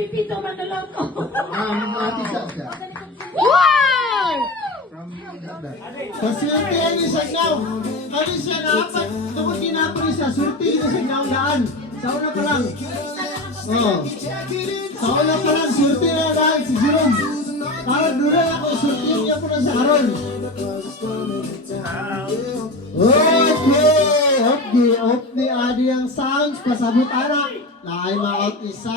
Pipito Manulog ko. Mati siya. Wow! Paswerte yan yung sagnaw. Kami siya na apat. Kapag ginapari siya, swerte yung sagnaw daan. Sa una pa lang. Oh. Sa una pa lang, swerte na daan si Jerome. Parang doon ako, swerte niya po na sa karon. Okay, off ni Adi ang sounds. Pasabot anak. Lahay ma-out isa.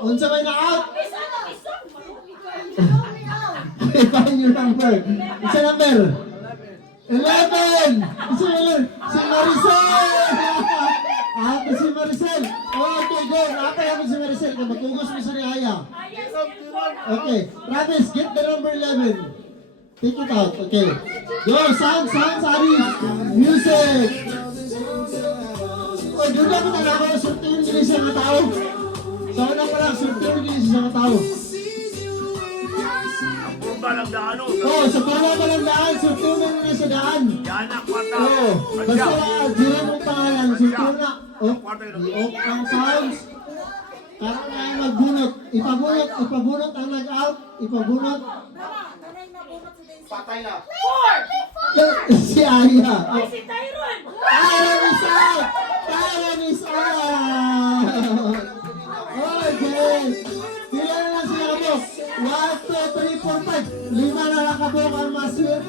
Unsa may na-out? Find your number. It's a number. 11. It's 11. Si Maricel. Ate si Maricel. Okay, go. Apa namin si Maricel. Kung matugos mo sa Riaya. Okay. Travis, get the number 11. Take it out. Okay. Go. Sound, Ari. Music. Oh, doon lang kita na ako. Surtuin din siya ng tao. Sa una pa lang, surtuin din siya ng tao. Oh, sa bala pa lang daan, surtunan na sa daan. Oh, basta dira mong pangalan, surtuna. Oh, i-off ang sounds. Para na yung magbunot. Ipabunot ang nag-out. Ipabunot. Patay na. Si Aya. Ay, si Tyron. Tyron is out! Tyron is out! Okay. Pila na lang sila mo. 1, 2, 3, 4, 5. 5 na nakabok ang maswerte.